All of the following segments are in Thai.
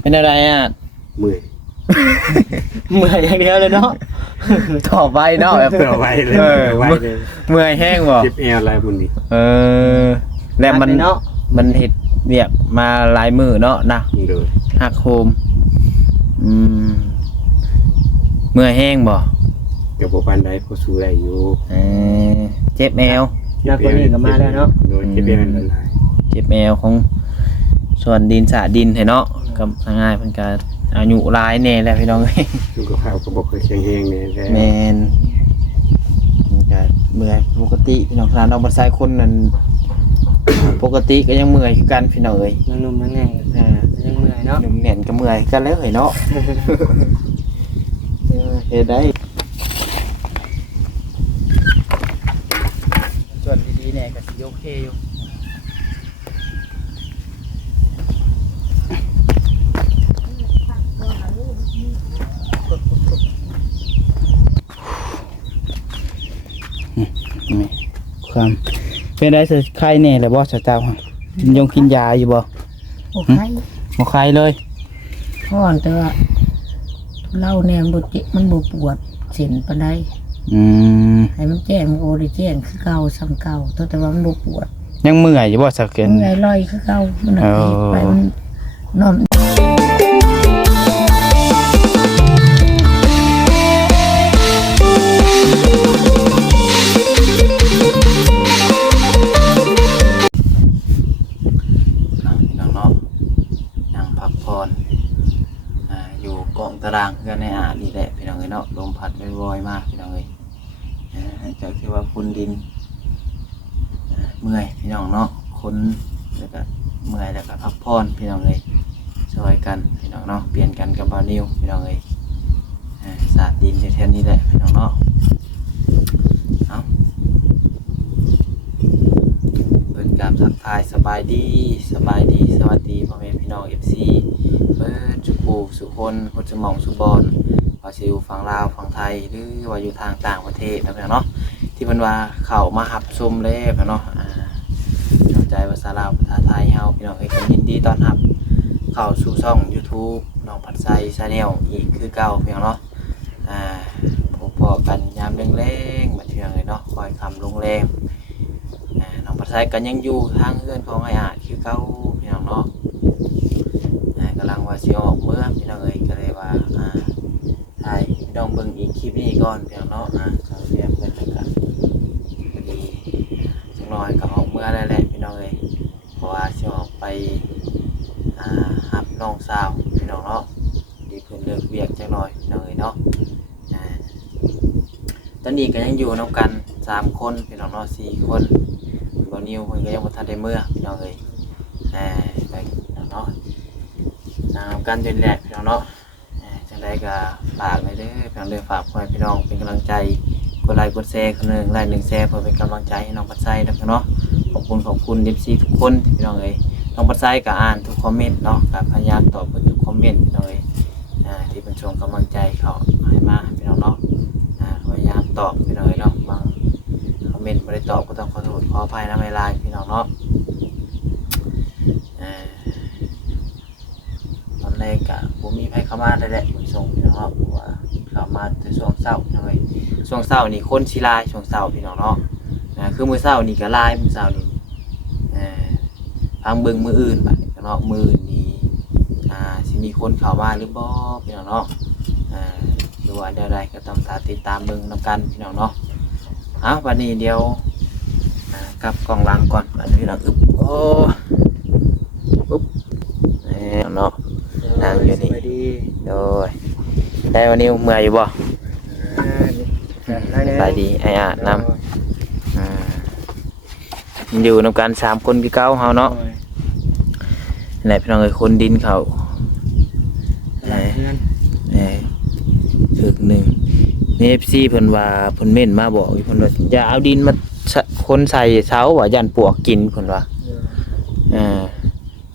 เป็นอะไรอ่ะ เมื่อย เมื่อยอย่างเดียวเลยเนาะ ต่อไปเนาะแบบ เมื่อยไว้เลยไว้เลย เมื่อยแห้งบ่ เจ็บแอวอะไรบุญนี่ แล้วมัน เนาะ มันเฮ็ดเวียกมาหลายมื้อเนาะนะ โดย หักโคมเมื่อยแห้งบ่ กับบ่ปานใดพอสู้ได้อยู่ เจ็บแอว แล้วคนนี้ก็มาแล้วเนาะ โดยเจ็บแอวละลาย เจ็บแอวของส่วนดินสะดินให้เนาะก็ง่ายเพิ่นก็อายุหลายแน่แล้วพี่น้องเอ้ย สุขภาพก็บ่เคยแข็งแรงแน่แท้ แมนมันก็เมื่อยปกติพี่น้องทานเอาบัดไซคนนั้น ปกติก็ยังเมื่อยคือกันพี่น้องเอ้ย ยังหนุ่มยังไงยังเมื่อยเนาะ หนุ่มแน่นก็เมื่อยกันแล้วเอ้ยเนาะ เฮ็ดได้ส่วนดีๆเนี่ยก็สิโอเคอยู่ความเป็นได้สิไข้แน่เลยบ่เจ้าฮะกินยาอยู่บ่ โอเค บ่ไข้เลย เพราะว่าแต่ว่าเล่าแนมบ่เจ็บมันบ่ปวดเส้นปานใด อืม ให้มันแจ้งโอได้แจ้งคือเก่าซ้ำเก่าแต่ว่ามันบ่ปวด ยังเมื่อยอยู่บ่สักเกิน มันไงลอยคือเก่ามันน่ะ เออ ไปมันนอน พี่น้องเนาะนั่งพักผ่อนอยู่กองตารางเพื่อนในนี่แหละพี่น้องเอ้ยเนาะลมพัดวอยๆมากพี่น้องเอ้ยจากที่ว่าคุณดินเมื่อยพี่น้องเนาะคนแล้วก็เมื่อยแล้วก็พักผ่อนพี่น้องเอ้ยช่วยกันพี่น้องเนาะเปลี่ยนกันกับบาวนิวพี่น้องเอ้ยสาดดินแถวๆนี้แหละพี่น้องเนาะเอาเปิดการทักทายสบายดีสวัสดีพ่อแม่พี่น้อง FC เปิดสุขสุคนพุทธมองสุบอนว่าสิอยู่ฝั่งลาวฝั่งไทยหรือว่าอยู่ทางต่างประเทศนะพี่น้องเนาะที่เพิ่นว่าเข้ามาหับชมแล้วพี่น้องเนาะเข้าใจภาษาลาวภาษาไทยเฮาพี่น้องเอ้ยก็ยินดีต้อนรับเข้าสู่ช่อง YouTube น้องผัดไซชาแนลอีกคือเก่าพี่น้องเนาะพบกันยามแรงๆมาพี่น้องเอ้ยเนาะคอยคำลงแรงน้องผัดไซก็ยังอยู่ทางเพื่อนของไอ้อาจคือเก่าพี่น้องเนาะกำลังว่าสิออกเมื่อพี่น้องเอ้ยก็เลยว่าถ่ายพี่น้องเบิ่งอีกคลิปนี้ก่อนพี่น้องเนาะเขาเรียกเพิ่นแล้วก็พอดีจังน้อยก็ออกเมื่อได้แหละพี่น้องเอ้ยเพราะว่าสิออกไปหับน้องสาวพี่น้องเนาะดีเพิ่นเลิกเวียกจังน้อยพี่น้องเอ้ยเนาะตอนนี้ก็ยังอยู่นำกัน3คนพี่น้องเนาะ4คนบ่นิวเพิ่นก็ยังบ่ทันได้เมื่อพี่น้องเอ้ยไปพี่น้องเนาะกันจนแหลกพี่น้องเนาะจังไดก็ฝากไว้เด้อพี่น้องเด้อฝากคอยพี่น้องเป็นกำลังใจกดไลค์กดแชร์คนหนึ่งไลค์1แชร์เพื่อเป็นกำลังใจให้น้องปัดไซนะพี่น้องขอบคุณ FC ทุกคนพี่น้องเอ้ยน้องปัดไซก็อ่านทุกคอมเมนต์เนาะก็พยายามตอบทุกคอมเมนต์พี่น้องเอ้ยที่เป็นส่งกำลังใจเขาให้มาพี่น้องเนาะพยายามตอบพี่น้องเอ้ยเนาะบางคอมเมนต์ไม่ได้ตอบก็ต้องขอโทษขออภัยนะไม่ไลน์พี่น้องเนาะตอนแรกก็ผมมีไผเข้ามาได้แหละผมส่งพี่น้องเนาะเพราะว่าเข้ามาแต่ช่วงเช้าพี่น้องเอ้ยช่วงเช้านี่คนสิลายช่วงเช้าพี่น้องเนาะคือมื้อเช้านี่ก็ลายมื้อเช้านี่ทางเบิ่งมื้ออื่นบัดนี้เนาะมื้อนี้สิมีคนเข้ามาหรือบ่พี่น้องเนาะหรือว่าใดๆก็ต้องติดตามเบิ่งนำกันพี่น้องเนาะวันนี้เดี๋ยวกลับกล่องหลังก่อนบัดนี้พี่น้องโอ้อุ๊บเนาะนั่งอยู่นี่โดยได้วันนี้เมื่อยอยู่บ่ไปดีไอ้อาดนำอยู่นำกัน3คนคือเก่าเฮาเนาะไหนพี่น้องเอ้ยคนดินเขาถึกหนึ่งใน FC เพิ่นว่าเพิ่นเม่นมาบอกเพิ่นว่าอย่าเอาดินมาคนใส่เช้าว่าย่านปวกกินเพิ่นว่า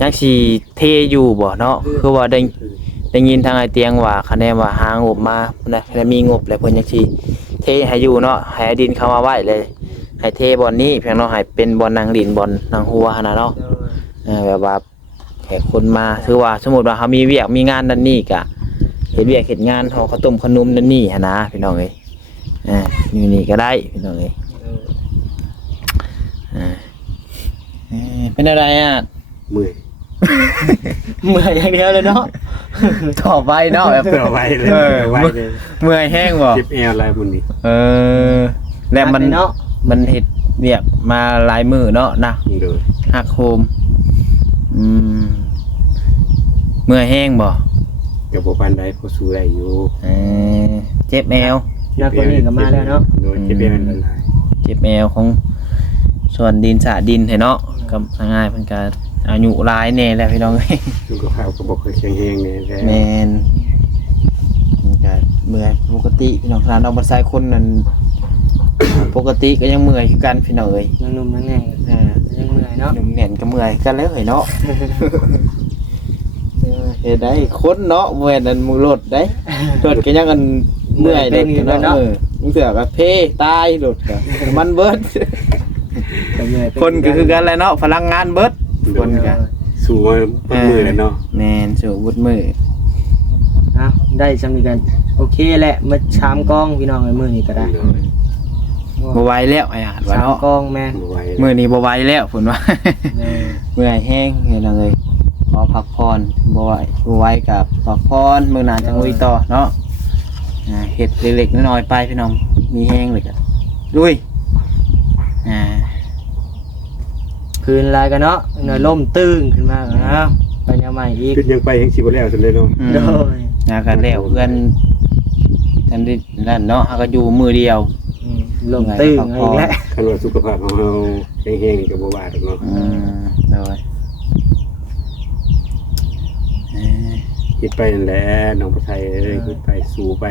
ยังสิเทอยู่บ่เนาะคือว่าได้ยินทางไอ้เตียงว่าคะแนนว่าหางบมาแล้วมีงบแล้วเพิ่นยังสิเทให้อยู่เนาะให้ดินเข้ามาไว้เลยให้เทบอลนี้เพียงเนาะให้เป็นบอลนางดินบอลนางหัวหั่นน่ะเนาะแบบว่า แขกคนมาคือว่าสมมุติว่าเขามีเวียกมีงานนั่นนี่ก็เฮ็ดเวียกเฮ็ดงานเฮาข้าวต้มขนมนั่นนี่หั่นนะพี่น้องเอ้ยอยู่นี่ก็ได้พี่น้องเอ้ยเป็นอะไรอ่ะ เมื่อย เมื่อยอย่างเดียวเลยเนาะ ต่อไปเนาะแบบ เต่อไว้เลยไว้เลย เมื่อยแห้งบ่ เจ็บแอวอะไรบุญนี่ แล้วมัน เนาะ มันเฮ็ดเวียกมาหลายมื้อเนาะนะ โดย หักโฮมเมื่อยแห้งบ่ กับบ่ปานใดพอสู้ได้อยู่ เจ็บแอว แล้วคนนี้ก็มาแล้วเนาะ โดยเจ็บแอวละลาย เจ็บแอวของส่วนดินสะดินให้เนาะก็ง่ายๆเพิ่นก็อายุหลายแน่แล้วพี่น้องเอ้ย สุขภาพก็บ่ค่อยแข็งแรงแน่แท้ แม่นมันก็เมื่อยปกติพี่น้องทานเอาบ่ใส่คนนั้น ปกติก็ยังเมื่อยคือกันพี่น้องเอ้ย ยังหนุ่มยังแน่งยังเมื่อยเนาะ หนุ่มแน่นก็เมื่อยกันแล้วเฮ้ยเนาะ เฮ็ดได้คนเนาะเมื่อยนั่นมึงรถได้รถก็ยังกันเมื่อยเด้เนาะมึงเสือก็เพตายรถก็มันเบิด ก็เมื่อย คนก็คือกันแหละเนาะพลังงานเบิดคนก็ สู้มาเป็นมือแล้วเนาะ แม่นสู่บุดมือ อ้าวได้สำนึกกันโอเคแหละมาชามกล้องพี่น้องไอ้มื้อนี้ก็ได้ บ่ไหวแล้วไอ้อาดว่า ชาม เนาะ กล้องแม่ บ่ไหว มื้อนี้บ่ไหวแล้วพุ่นว่า เด้อ เมื่อยแห้งเฮ็ดจังเลยขอพักผ่อนบ่ไหวกับพักผ่อนมื้อหน้าจังลุยต่อเนาะเฮ็ดเล็กๆน้อยๆไปพี่น้องมีแห้งเลยก็ลุย คืนลายกันเนาะหน่อยล่มตึงขึ้นมาอ้าวไปแนวใหม่อีก ขึ้นยังไปยังสิบ่แล้วซั่นเลยเนาะ โดย กันแล้วเพื่อนทันได้นั่นเนาะเฮาก็อยู่มือเดียว ล่มตึงอีกแล้ว คันว่าสุขภาพของเราแข็งแรงนี่ก็บ่ว่าดอกเนาะ โดย เฮ็ดไปนั่นแหละน้องผู้ไทยเอ้ยเฮ็ดไปสู้ไป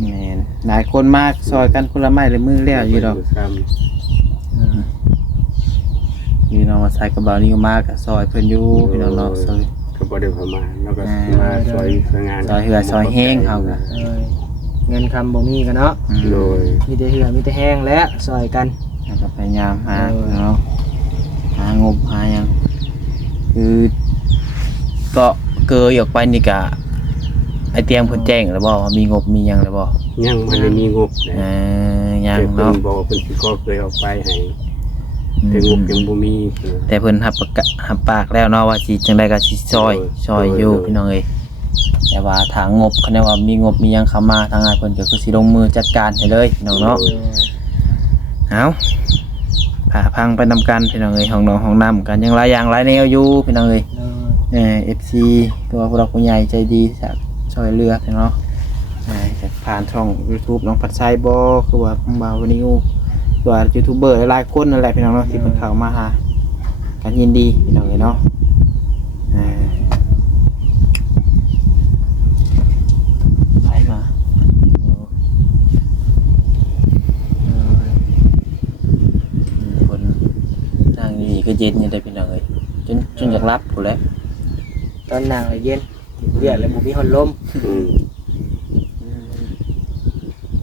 แม่นหลายคนมากซอยกันคนละไม้ละมือแล้วอยู่ดอก ซ้ำ พี่น้องมาใส่กระเป๋านี่ก็มากซอยเพิ่นอยู่พี่น้องเนาะซอย ก็บ่ได้ประมาณแล้วก็มาซอยงาน ซอยเหือซอยแห้งเฮาก็ เงินคำบ่มีกันเนาะ โดย มีแต่เหือมีแต่แห้งและซอยกัน แล้วก็พยายามหาเนาะหางบหาหยังคือก็เกยออกไปนี่ก็ไอเตรียมเพิ่นแจ้งแล้วบ่ว่ามีงบมีหยังแล้วบ่ ยังมันได้มีงบนะ ยัง เพิ่ เนาะ นบอกว่าเพิ่นสิขอเคยออกไปให้แต่งบยังบ่มี แต่เพิ่นรับปากแล้วเนาะว่าสิจังไดก็สิซอยอยู่พี่น้องเอ้ยแต่ว่าทางงบคันว่ามีงบมีหยังเข้ามาทางงานเพิ่นก็คือสิลงมือจัดการให้เลยพี่น้องเนาะเอาพาพังไปนำกันพี่น้องเอ้ยห้องนอนห้องน้ำกันยังหลายอย่างหลายแนวอยู่พี่น้องเอ้ยFC ตัวผู้รักผู้ใหญ่ใจดีจากช่วยเหลือพี่น้องเนาะจากผ่านช่อง YouTube น้องปัดไซบ่คือว่าบ่าวนิวตัวยูทูบเบอร์หลายๆคนนั่นแหละพี่น้องเนาะที่เพิ่นเข้ามาหากันยินดีพี่น้องเอ้ยเนาะไปมาคนนั่งอยู่นี่ก็เย็นอยู่ได้พี่น้องเอ้ยจนอยากรับพุ่นแหล้ว ตอนนั่งเย็นเรียกแล้วบ่มีคนลม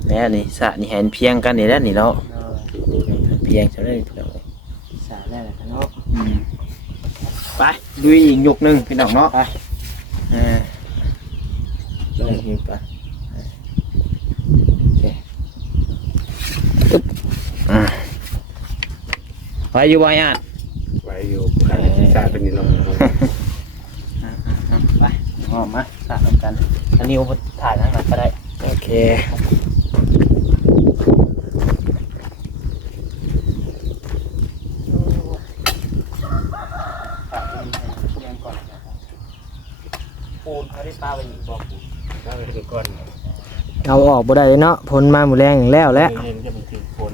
แล้วนี่สระนี่เห็นเพียงกันนี่แล้วนี่เนาะเพียงจะได้พี่น้อง สาแล้วเนาะ ไปดูอีกยกหนึ่งพี่น้องเนาะไปลงหิวไปโอเคไปอยู่บ่อยอ่ะ ไว้อยู่การศึกษาเป็นนี่เรา ไปหอมมาสระกันอันนี้ผมถ่ายนั่งหลังก็ได้โอเคปูนเขาได้ปลาไปอีกบอกปูน ถ้าไปถึงก่อน เอาออกบ่ได้เนาะพ้นมาหมู่แรงอย่างแล้วแหละ เห็นจะเป็นถึงคน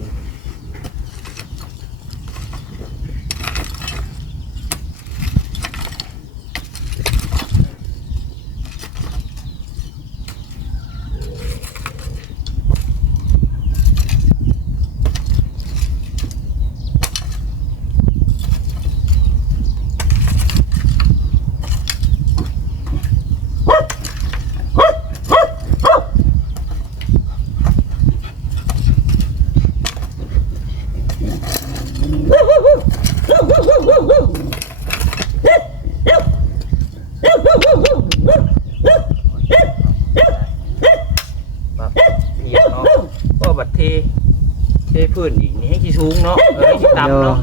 พื้นอีกนี่ให้ขี้สูงเนาะให้ขี้ต่ำเนาะ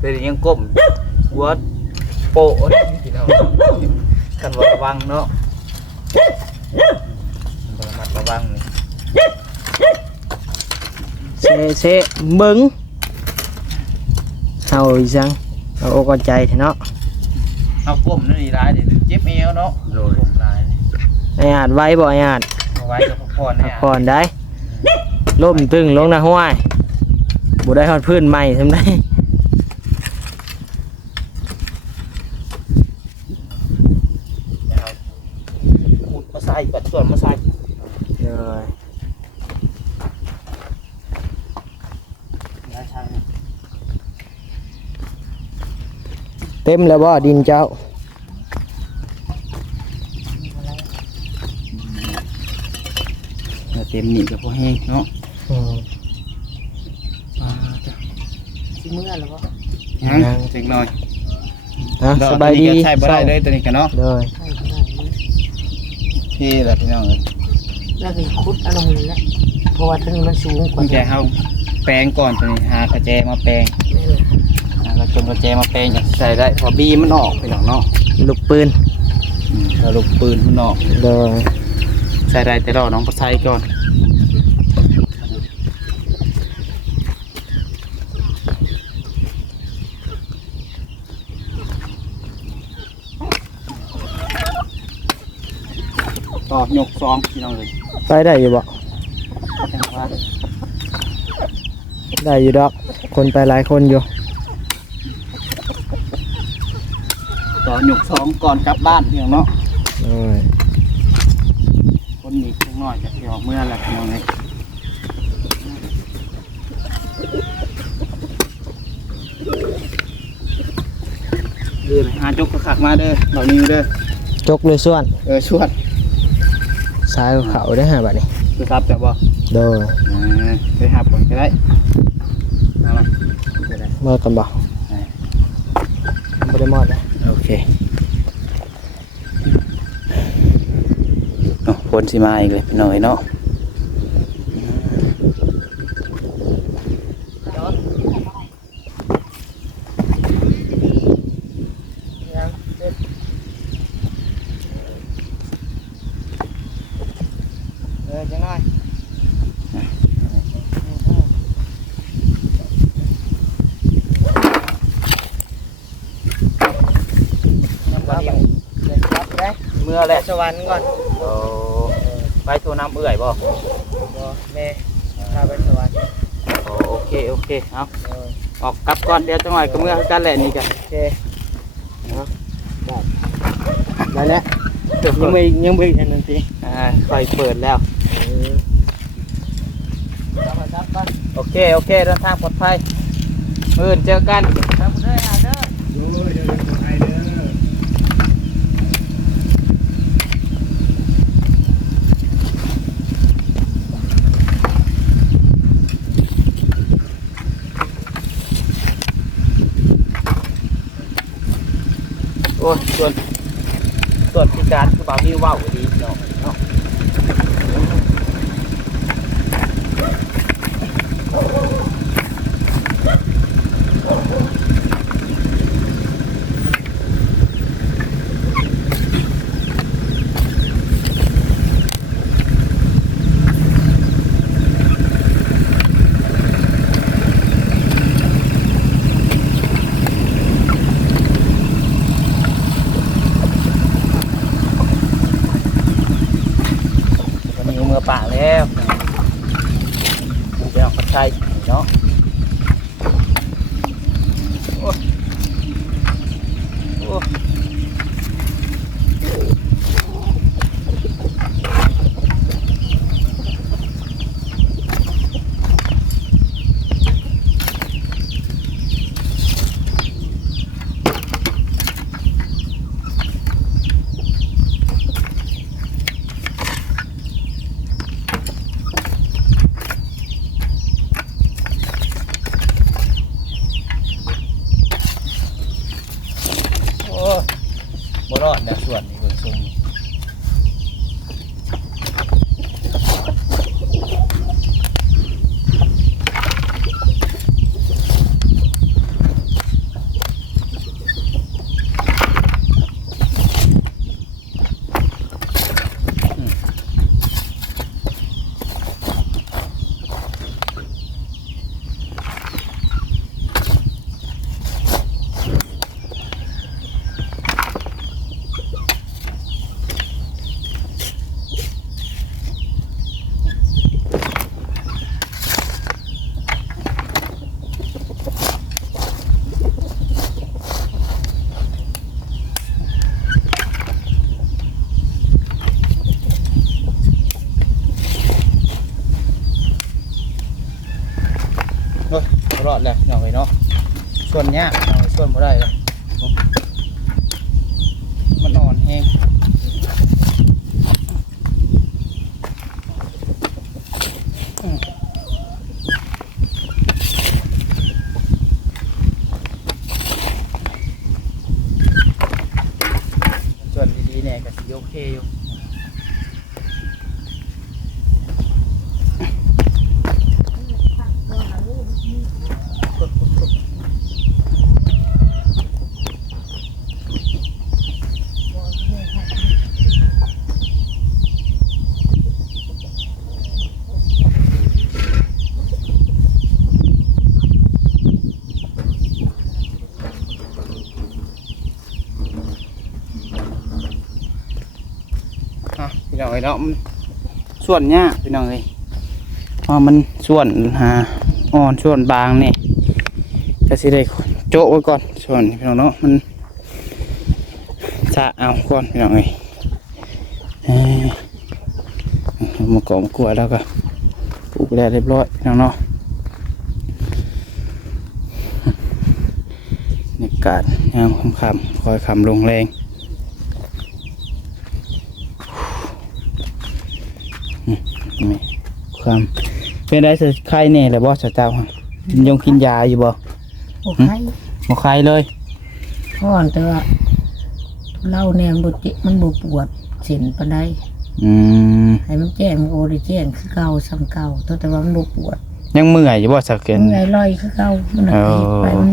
เดี๋ยวยังก้มหัวโปะพี่น้องกันบ่ระวังเนาะบ่ระมัดระวังนี่ เซเบิ่งเฮาอีจังเอาอกเอาใจแท้เนาะ เอาก้มนั่นนี่ร้ายดิเจ็บเอวเนาะโดยร้าย ไอ้อาจไว้บ่ไอ้อาจ เอาไว้กับพ่อ พั เนี่ ก ย ผ่อนได้ล่มตึงลงนะห้วยบ่ได้ฮอดพื้นใหม่ทำได้ ขุดมาใส่ปัดส่วนมาใส่ เลย ได้ช่าง เต็มแล้วบ่ดินเจ้า เต็มนี่กับพวกแห้งเนาะ สิเมื่อแล้วบ่ ยังถึงหน่อย สบายดี ใช่บ่ได้เลยตัวนี้กันเนาะ เลย ให้ก็ได้เลย พี่แหละพี่น้องเอ้ย แล้วก็ขุดเอาลงนี่แหละเพราะว่าตัวนี้มันสูงกว่า แกเฮาแปลงก่อนตัวนี้หากระแจมาแปลง นี่แหละ หากระจงกระแจมาแปลงอยากใส่ได้พอบีมันออกพี่น้องเนาะ ลูกปืน แล้วลูกปืนมันออก เลย ใส่ได้แต่รอน้องปลาไซก่อนต่อยกซองพี่น้องเลย ไปได้อยู่บ่ได้อยู่ดอกคนไปหลายคนอยู่ ต่อยกซองก่อนกลับบ้านพี่น้องเนาะ เลย คนนี้เล็กน้อยจะที่ออกเมื่อไรพี่น้องเลยเดินหาจกกระขักมาเด้อเหล่านี้เด้อ จกเลยส่วน ชวด ซ้ายเขาได้หาบัดนี้ คือครับแต่บ่ โดย ไปหาผลก็ได้มามาก็ได้ มอดกันบ่บ่ได้มอดนะ โอเคผลสิมาอีกเลยพี่น้อยเนาะจังหน่อยเมื่อแหละ สวรรค์ก่อน โอ้ไปโทรน้ำเอื่อยบ่ บ่แม่พาไปสวรรค์ โอเคโอเคเอาออกกลับก่อนเดี๋ยวจังหน่อยก็เมื่อกันแหละนี่กัน โอเคได้แล้วยังไม่อันนั้นสิ ค่อยเปิดแล้วโอเคโอเคเดินทางปลอดภัยมื้อเจอกันครับเด้อเด้อโอ้ยส่วนพิการคือบ่าวนี่ว้าวดีเนาะวันนี้เมื่อป่าแล้วดูไปออกกระชัยเนาะโอ้โอ้บ่รอดแล้วส่วนนี้เบิ่งทรงนี่ ดเลยหน่อยเนาะส่วนเนี้ยส่วนบ่ได้เลยมันอ่อนแห้งส่วนดีๆเนี่ยก็สิโอเคอยู่พี่น้องเอ้ยเนาะส่วนเนี้ยพี่น้องเอ้ยมันส่วนอ่อนส่วนบางนี่ก็สิได้โจ๊ะไว้ก่อนส่วนพี่น้องเนาะมันสะเอาก่อนพี่น้องเอ้ยมากองกลัวแล้วก็ปลูกได้เรียบร้อยพี่น้องเนาะบรรยากาศยามค่ำๆคอยคำลงแรงนี่ความเป็นได้สิไข้เนี่ยเลยบ่เจ้ากินยาอยู่บ่ โอ้ใคร บ่ไข้เลย ก่อนแต่ว่าเล่าแนมบ่เจ็บมันบ่ปวดเส้นปานใด ให้มันแจ้งโอได้แจ้งคือเก่าซ้ำเก่าแต่ว่ามันบ่ปวด ยังเมื่อยอยู่บ่สักเกิน มันไงลอยคือเก่ามันไปมัน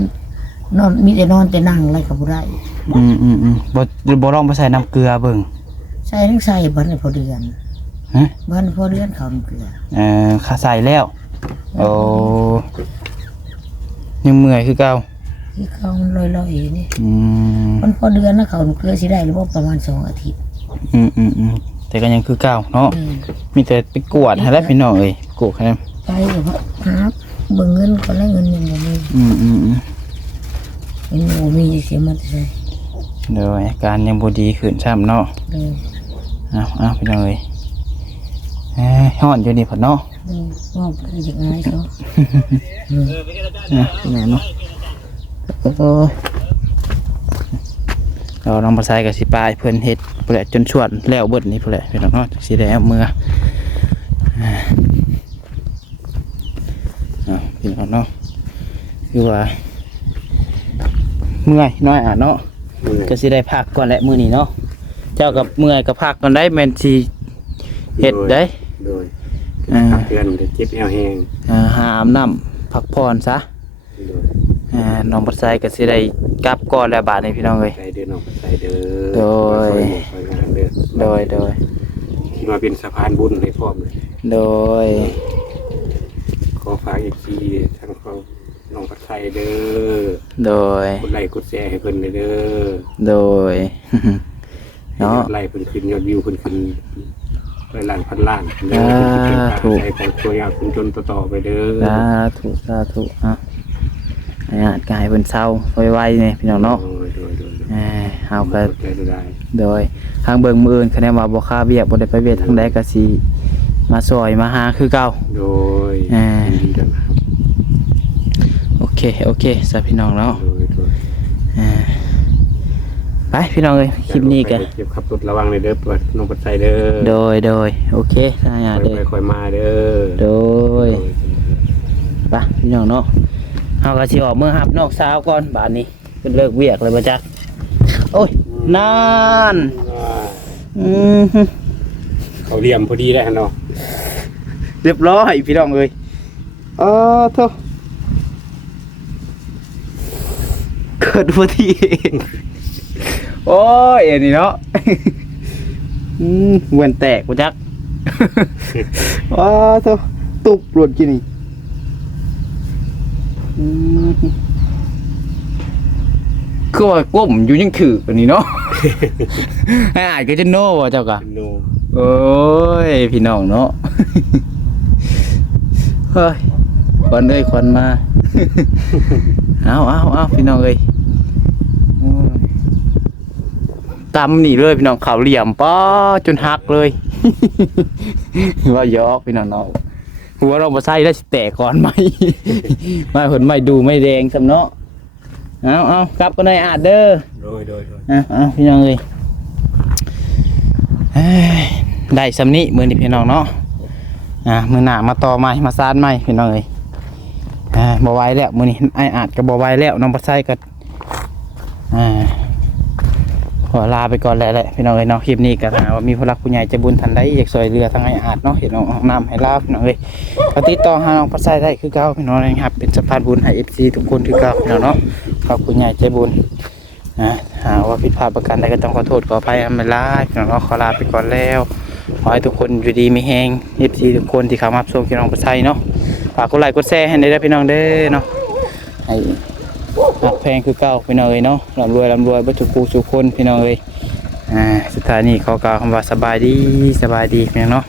นอนมีแต่นอนแต่นั่งอะไรก็บ่ได้ บ่ลองไปใส่น้ำเกลือเบิ่ง ใส่ทั้งใส่บ้านพอเดือน ฮะ บ้านพอเดือนเขาน้ำเกลือ ข้าใส่แล้วโอ้ยังเมื่อยคือเก่า คือเขามันลอยๆนี่ อืม มันพอเดือนนะเขาน้ำเกลือสิได้หรือว่าประมาณ2 อาทิตย์ แต่ก็ยังคือเก่าเนาะมีแต่ไปกวดให้แล้วพี่น้องเอ้ยกวดให้แล้ว ไปก็หาเบิ่งเงินก่อนแล้วเงินยังบ่มีเงินบ่มีจะเสียมาแต่ใส่ เดี๋ยวอาการยังบ่ดีขึ้นซ้ำเนาะ เลย เอาพี่น้องเอ้ยฮ้อนอยู่นี่พุ่นเนาะ ว่าไปจากไหนเขา พี่น้องเนาะเราลองมาใส่กับสิปลายเพิ่นเฮ็ดเพื่อจนชวนแล้วเบิดนี่เพื่อพี่น้องเนาะสิได้เอามือพี่น้องเนาะคือว่าเมื่อยน้อยเนาะก็สิได้พักก่อนแหละมื้อนี้เนาะเจ้ากับเมื่อยก็พักก่อนได้แม่นสิเฮ็ดได้ โดยพักเดือนเจ็บแอวแห้ง หาอาบน้ำพักผ่อนซะน้องปัดไซก็สิได้กลับก่อนแล้วบาดนี้พี่น้องเอ้ย ใส่เดือนออกใส่เด้อ โดย โดย ที่มาเป็นสะพานบุญให้พร้อมเลย โดย ขอฝากอีกทีทั้งเขาน้องปัดไทยเด้อ โดย กดไลค์กดแชร์ให้เพิ่นเลยเด้อ โดย เนาะ ไลค์เพิ่นขึ้นยอดวิวเพิ่นขึ้น100 ล้านพันล้านเด้อถูกใจของตัวยาวคุณจนต่อไปเด้อ สาธุให้อาจกายเพิ่นเศร้าไวๆนี่พี่น้องเนาะ โดย เฮาก็ ใจได้ โดยทางเบิ่งมื้ออื่นคะแนนว่าบ่ค่าเวียกบ่ได้ไปเวียกทางใดก็สิมาซอยมาหาคือเก่า โดย ดีจัง โอเคซะพี่น้องเนาะ โดย ไปพี่น้องเอ้ยคลิปนี้ก็ เก็บขับรถระวังเลยเด้อเปิดน้องปัดไทยเด้อ โดยโอเคน่าเด้อ คอยมาเด้อ โดยไปพี่น้องเนาะเฮาก็สิออกเมื่อรับนอกสาวก่อนบาดนี้เพิ่นเลิกเวียกเลยบ่จักโอ้ยนานฮึ เขาเหลี่ยมพอดีได้ฮะเนาะ เรียบร้อยพี่น้องเอ้ยโธ่เกิดอุบัติเหตุโอ้ยอันนี้เนาะเวนแตกบ่จักโธ่ตุบหลุดกินนี่ก็ว่าก้มอยู่ยังถืออันนี้เนาะ ให้อายก็จะโน่ว่าเจ้ากะ โน โอ้ยพี่น้องเนาะ เฮ้ยควันเอ้ยควันมา เอาพี่น้องเอ้ยตำนี่เลยพี่น้องเขาเหลี่ยมป้อจนหักเลย ว่ายอกพี่น้องเนาะ หัวเราบ่ใส่แล้วสิแตกก่อนไหม มาเพิ่นไม่ดูไม่แดงซำเนาะเอากลับกันหน่อยอาจเด้อ โดย เอาพี่น้องเอ้ยเอ้ยได้สำนี้มื้อนี้พี่น้องเนาะมื้อหน้ามาต่อใหม่มาซานใหม่พี่น้องเอ้ยบ่ไหวแล้วมื้อนี้ไอ้อาจก็บ่ไหวแล้วน้องบ่ใส่ก็ขอลาไปก่อนแล้วแหละพี่น้องเอ้ยเนาะคลิปนี้ก็หาว่ามีผู้รักผู้ใหญ่ใจบุญท่านใดอยากช่วยเหลือทางไอ้อาจเนาะเห็นน้องห้องน้ำให้ลาพี่น้องเอ้ยก็ติดต่อหาน้องบ่ใส่ได้คือเก่าพี่น้องนะครับเป็นสะพานบุญให้ FC ทุกคนคือเก่าพี่น้องเนาะขอบคุณใหญ่ใจบุญหาว่าผิดพลาดประการใดก็ต้องขอโทษขออภัยไม่ลาพี่น้องขอลาไปก่อนแล้วขอให้ทุกคนอยู่ดีมีแฮง FC ทุกคนที่เข้ามาชมพี่น้องบ่ใส่เนาะฝากกดไลค์กดแชร์ให้ได้พี่น้องเด้อเนาะให้หักแพงคือเก่าพี่น้องเอ้ยเนาะร่ำรวยบ่จุกกูสุคนพี่น้องเอ้ยสุดท้ายนี้ขอกล่าวคำว่าสบายดีพี่น้องเนาะ